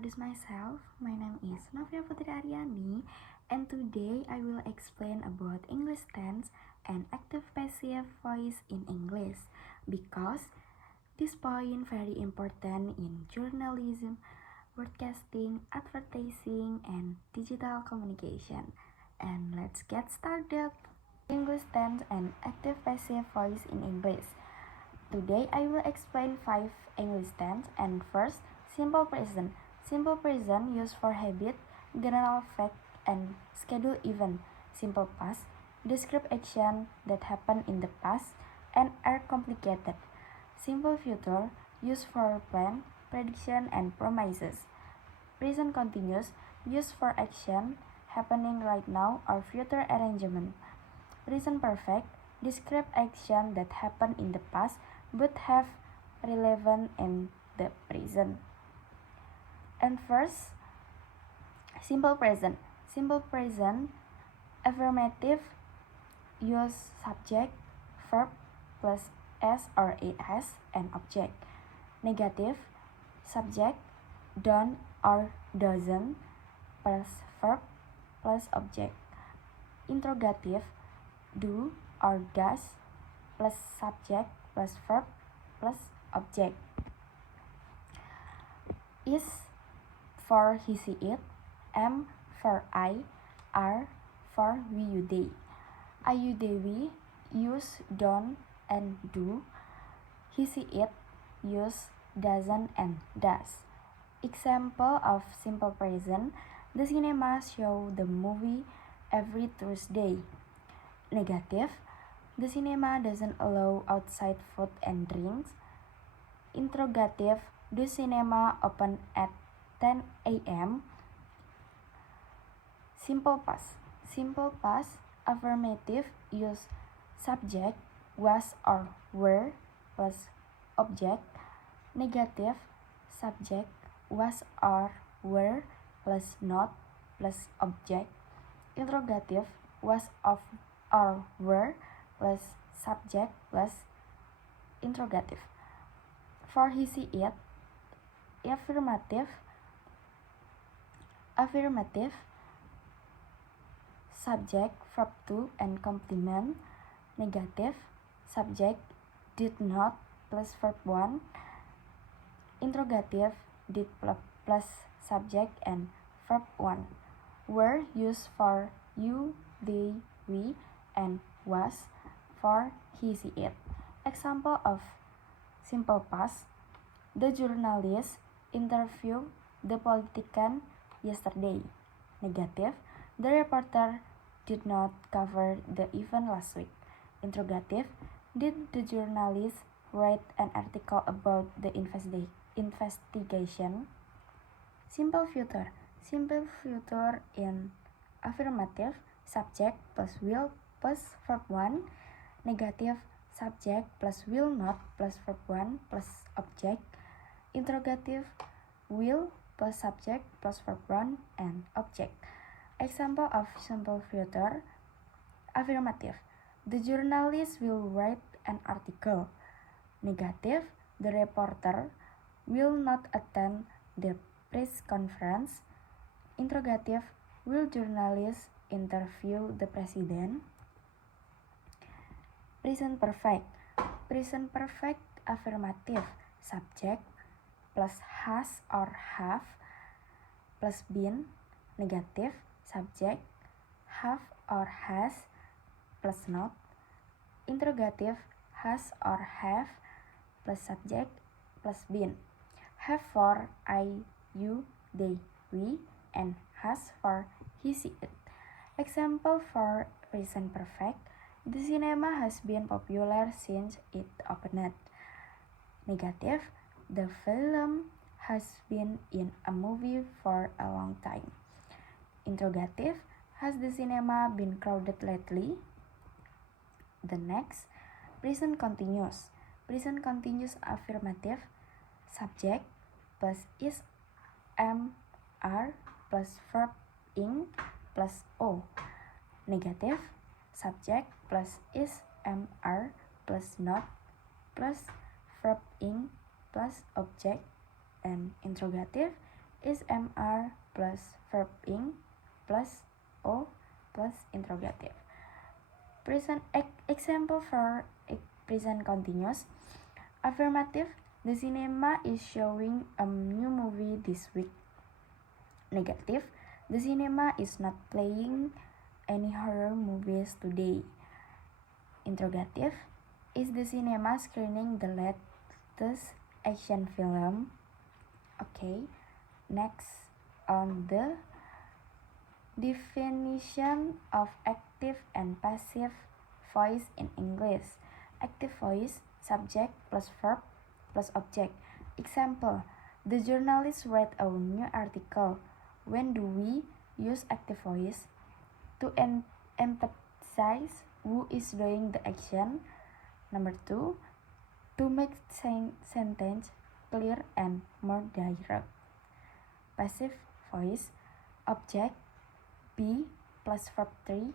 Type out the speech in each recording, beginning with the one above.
introduce myself. My name is Novia Putri Aryani, and today I will explain about English tense and active passive voice in English because this point very important in journalism, broadcasting, advertising, and digital communication. And let's get started. English tense and active passive voice in English. Today I will explain 5 English tense and first, simple present. Simple present used for habit, general fact, and schedule event. Simple past, describe action that happened in the past and are complicated. Simple future used for plan, prediction, and promises. Present continuous used for action happening right now or future arrangement. Present perfect describe action that happened in the past but have relevant in the present. And first, simple present. Simple present affirmative use subject, verb plus s or es and object. Negative subject, don't or doesn't plus verb plus object. Interrogative, do or does plus subject plus verb plus object. Is for he see it, am for I, are for we you they. I you they we use don't and do. He see it use doesn't and does. Example of simple present: the cinema show the movie every Thursday. Negative, the cinema doesn't allow outside food and drinks. Interrogative, the cinema open at 10 a.m. Simple past. Simple past affirmative use subject, was or were plus object. Negative subject, was or were plus not plus object. Interrogative, was of or were plus subject plus interrogative. For he see it, affirmative subject, verb to and complement. Negative subject, did not plus verb 1. Interrogative, did plus subject and verb 1. Were used for you, they, we, and was for he see it. Example of simple past: the journalist interviewed the politician yesterday. Negative, the reporter did not cover the event last week. Interrogative, did the journalist write an article about the investigation? Simple future. Simple future in affirmative subject plus will plus verb 1. Negative subject plus will not plus verb 1 plus object. Interrogative, will plus subject plus verb 1 and object. Example of simple future: affirmative, the journalist will write an article. Negative, the reporter will not attend the press conference. Interrogative, will journalist interview the president? Present perfect. Present perfect affirmative subject plus has or have plus been. Negative subject, have or has plus not. Interrogative, has or have plus subject plus been. Have for I, you, they, we, and has for he see it. Example for present perfect: the cinema has been popular since it opened. Negative, the film has been in a movie for a long time. Interrogative, has the cinema been crowded lately? The next, present continuous. Present continuous affirmative subject plus is, am, are plus verb ing plus o. Negative subject plus is, am, are plus not plus verb ing plus object. And interrogative, is MR plus verb ing plus O plus interrogative. Present example for present continuous. Affirmative, the cinema is showing a new movie this week. Negative, the cinema is not playing any horror movies today. Interrogative, is the cinema screening the latest action film? Okay, next on the definition of active and passive voice in English. Active voice, subject plus verb plus object. Example, the journalist read a new article. When do we use active voice? To emphasize who is doing the action. Number 2, to make sentence clear and more direct. Passive voice, object, be plus verb 3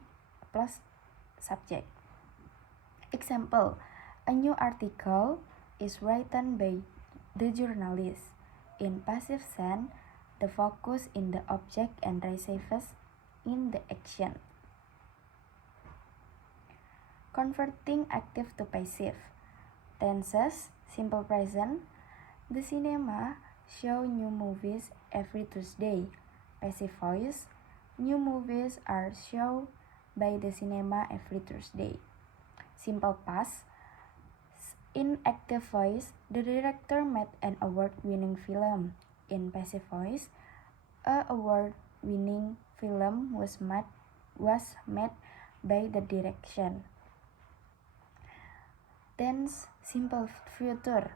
plus subject. Example, a new article is written by the journalist. In passive sense, the focus in the object and receives in the action. Converting active to passive. Tenses, simple present. The cinema show new movies every Tuesday. Passive voice, new movies are shown by the cinema every Thursday. Simple past. In active voice, the director made an award-winning film. In passive voice, a award-winning film was made by the direction. Tense, simple future.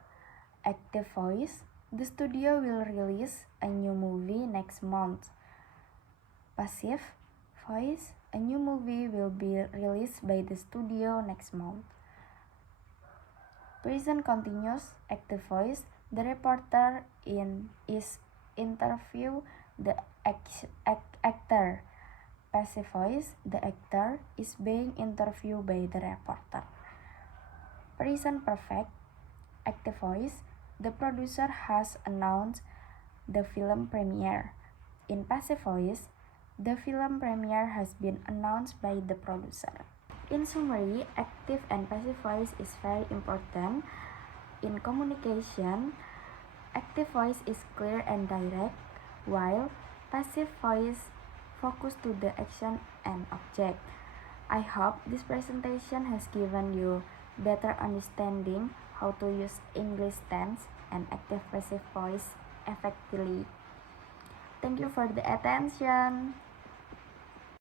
Active voice, the studio will release a new movie next month. Passive voice, a new movie will be released by the studio next month. Present continuous, active voice, the reporter is interview the actor. Passive voice, the actor is being interviewed by the reporter. Present perfect, active voice, the producer has announced the film premiere. In passive voice, the film premiere has been announced by the producer. In summary, active and passive voice is very important. In communication, active voice is clear and direct, while passive voice focus to the action and object. I hope this presentation has given you better understanding how to use English tense and active passive voice effectively. Thank you for the attention.